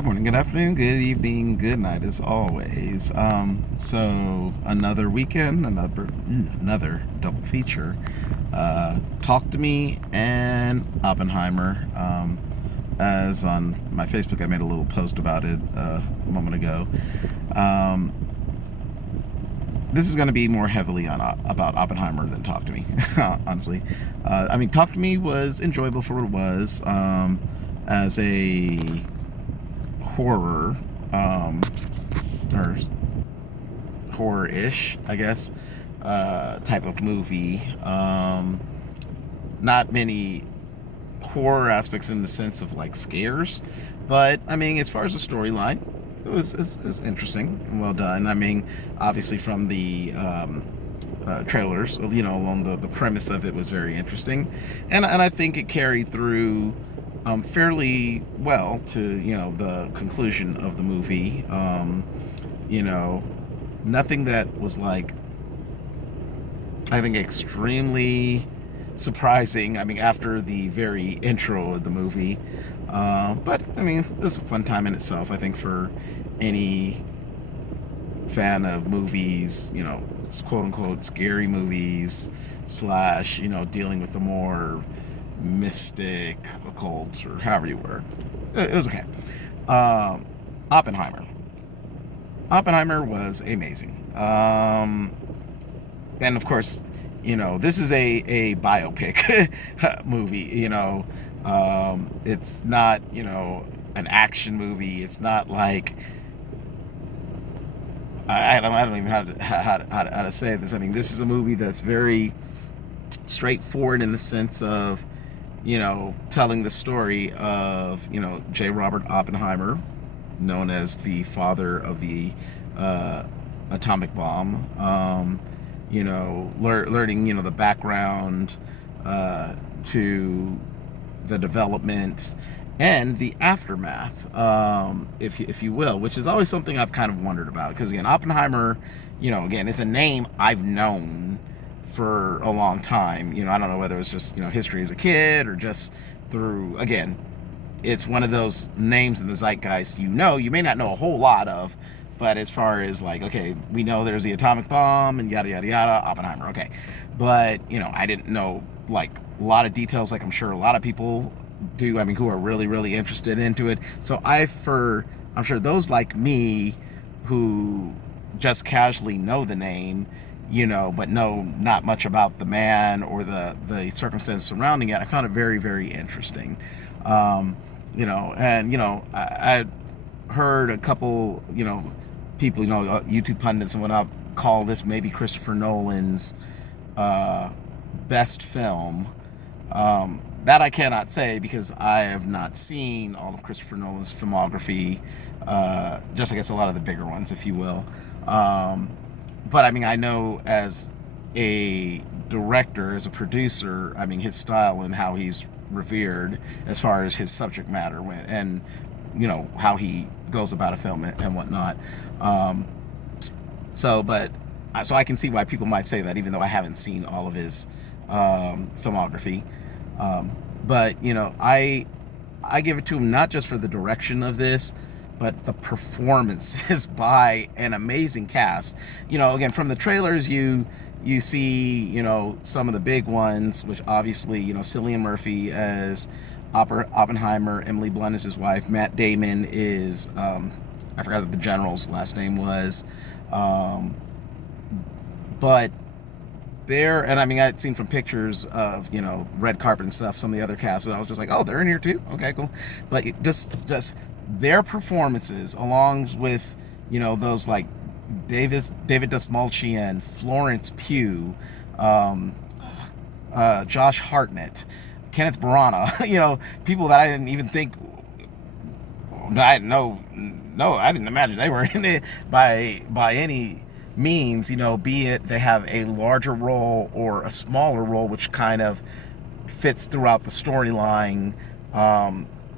Good morning, good afternoon, good evening, good night as always. So another weekend, another double feature. Talk to Me and Oppenheimer. As on my Facebook, I made a little post about it a moment ago. Um, this is going to be more heavily on about Oppenheimer than Talk to Me, honestly. Talk to Me was enjoyable for what it was. As a horror, or horror-ish, I guess, type of movie. Not many horror aspects in the sense of like scares, but as far as the storyline, it was interesting and well done. Obviously from the trailers, along the premise of it was very interesting, and I think it carried through fairly well to the conclusion of the movie. You know, Nothing that was like, I think, extremely surprising. After the very intro of the movie, but it was a fun time in itself. I think for any fan of movies, quote unquote scary movies slash dealing with the more mystic, occult, or however you were. It was okay. Um, Oppenheimer. Oppenheimer was amazing. And of course, this is a biopic movie. It's not an action movie. It's not like I don't even know how to say this. This is a movie that's very straightforward in the sense of telling the story of J. Robert Oppenheimer, known as the father of the uh, atomic bomb. Learning the background to the development and the aftermath, if you will, which is always something I've kind of wondered about. Because again, Oppenheimer, again, it's a name I've known for a long time. I don't know whether it's just history as a kid or just through, again, it's one of those names in the zeitgeist. You may not know a whole lot of, but as far as like, okay, we know there's the atomic bomb and yada yada yada, Oppenheimer, okay. But I didn't know like a lot of details, like I'm sure a lot of people do. Who are really really interested into it. So I'm sure those like me who just casually know the name, but know not much about the man or the circumstances surrounding it. I found it very, very interesting. I heard a couple, people, YouTube pundits and whatnot, call this maybe Christopher Nolan's best film. That I cannot say because I have not seen all of Christopher Nolan's filmography. Just I guess a lot of the bigger ones, if you will. But I know as a director, as a producer, his style and how he's revered as far as his subject matter went, and how he goes about a film and whatnot. Um, so I can see why people might say that, even though I haven't seen all of his filmography. But I give it to him not just for the direction of this, but the performances by an amazing cast. Again, from the trailers, you see some of the big ones, which obviously Cillian Murphy as Oppenheimer, Emily Blunt is his wife, Matt Damon is I forgot what the general's last name was, but there, and I'd seen from pictures of red carpet and stuff, some of the other cast, and I was just like, oh, they're in here too, okay, cool. But just their performances, along with those like David Dastmalchian, Florence Pugh, Josh Hartnett, Kenneth Branagh, people that I didn't even think, I didn't imagine they were in it by any means. Be it they have a larger role or a smaller role, which kind of fits throughout the storyline.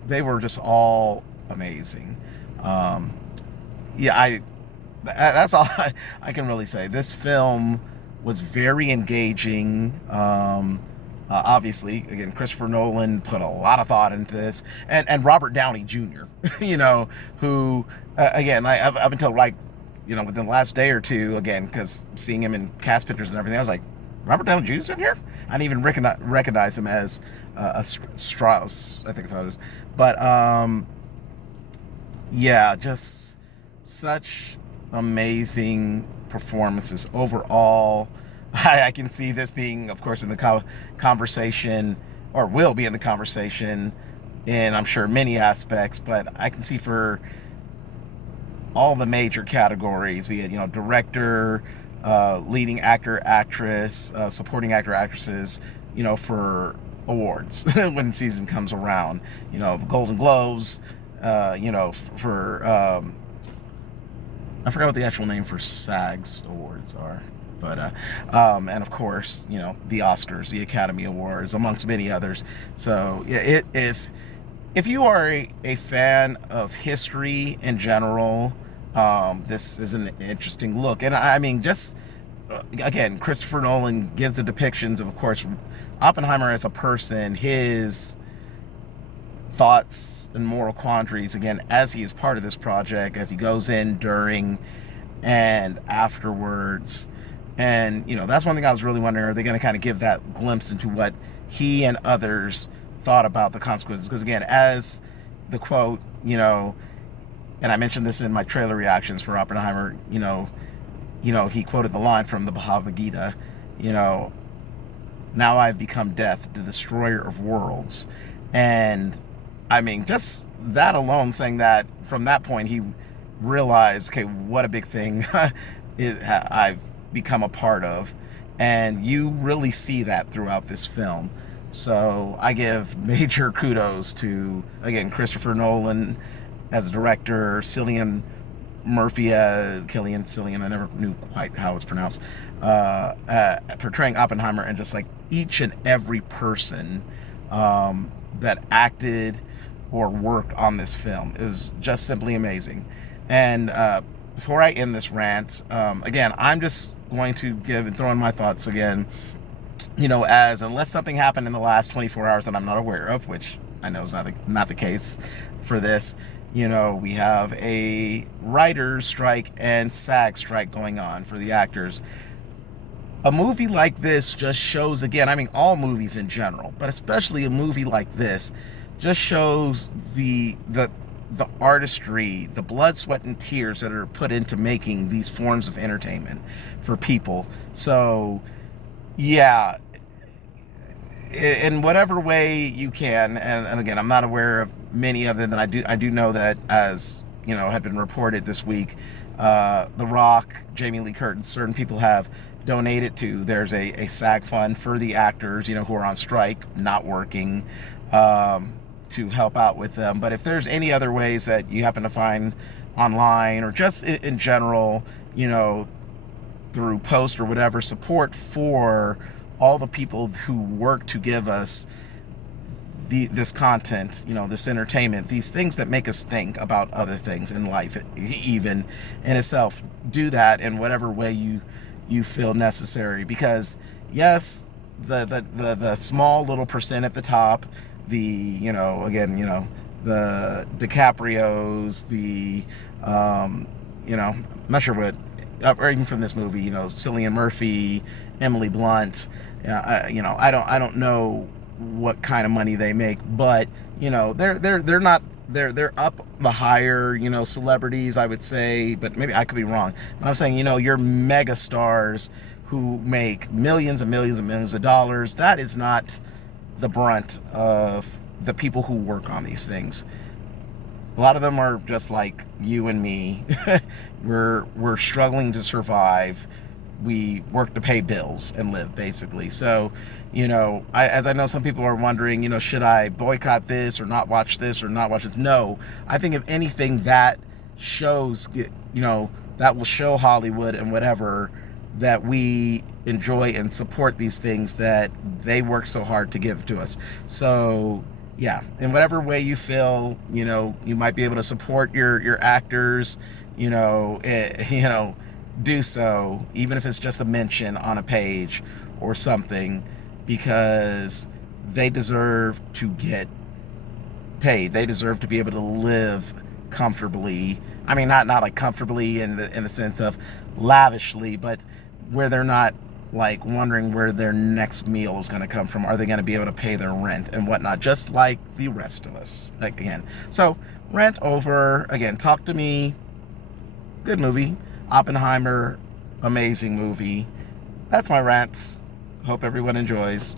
They were just all amazing. Yeah, that's all I can really say. This film was very engaging. Obviously, again, Christopher Nolan put a lot of thought into this, and Robert Downey Jr. You know, who again, up until like, you know, within the last day or two, again, because seeing him in cast pictures and everything, I was like, Robert Downey Jr.'s in here. I didn't even recognize him as a Strauss, I think so. But yeah, just such amazing performances overall. I can see this being, of course, in the conversation, or will be in the conversation, in I'm sure many aspects. But I can see for all the major categories, be it, you know, director, leading actor, actress, supporting actor, actresses, you know, for awards when season comes around. You know, the Golden Globes, you know, for I forgot what the actual name for SAGs awards are, but and of course, you know, the Oscars, the Academy Awards, amongst many others. So if you are a fan of history in general, this is an interesting look. And I mean, just again, Christopher Nolan gives the depictions of course, Oppenheimer as a person, his thoughts and moral quandaries, again, as he is part of this project, as he goes in during and afterwards. And, you know, that's one thing I was really wondering, are they going to kind of give that glimpse into what he and others thought about the consequences? Because, again, as the quote, you know, and I mentioned this in my trailer reactions for Oppenheimer, you know, he quoted the line from the Bhagavad Gita, you know, now I've become death, the destroyer of worlds. And I mean, just that alone, saying that, from that point, he realized, okay, what a big thing I've become a part of. And you really see that throughout this film. So I give major kudos to, again, Christopher Nolan as a director, Cillian Murphy as Cillian, I never knew quite how it's pronounced, portraying Oppenheimer, and just like each and every person that acted or worked on this film is just simply amazing. And before I end this rant, again, I'm just going to give and throw in my thoughts again, you know, as unless something happened in the last 24 hours that I'm not aware of, which I know is not the case for this. You know, we have a writer's strike and SAG strike going on for the actors. A movie like this just shows, again, I mean, all movies in general, but especially a movie like this, just shows the artistry, the blood, sweat, and tears that are put into making these forms of entertainment for people. So, yeah, in whatever way you can, and again, I'm not aware of many other than I do know that, as you know, had been reported this week, The Rock, Jamie Lee Curtis, certain people have donated to. There's a SAG fund for the actors, you know, who are on strike, not working, to help out with them. But if there's any other ways that you happen to find online, or just in general, you know, through post or whatever, support for all the people who work to give us this content, you know, this entertainment, these things that make us think about other things in life, even in itself. Do that in whatever way you feel necessary, because yes, the small little percent at the top, the, you know, again, you know, the DiCaprios, the you know, I'm not sure what, or even from this movie, you know, Cillian Murphy, Emily Blunt, you know, I don't know what kind of money they make, but you know, they're not, they're up the higher, you know, celebrities, I would say, but maybe I could be wrong. But I'm saying, you know, your mega stars who make millions and millions and millions of dollars, that is not the brunt of the people who work on these things. A lot of them are just like you and me. we're struggling to survive. We work to pay bills and live, basically. So, you know, as I know some people are wondering, you know, should I boycott this or not watch this or not watch this? No, I think if anything, that shows, you know, that will show Hollywood and whatever, that we enjoy and support these things that they work so hard to give to us. So yeah, in whatever way you feel, you know, you might be able to support your actors, you know, do so, even if it's just a mention on a page or something, because they deserve to get paid. They deserve to be able to live comfortably. I mean, not like comfortably in the sense of lavishly, but where they're not like wondering where their next meal is going to come from. Are they going to be able to pay their rent and whatnot, just like the rest of us? Like, again, so Rent over. Again, Talk to Me. Good movie. Oppenheimer. Amazing movie. That's my rant. Hope everyone enjoys.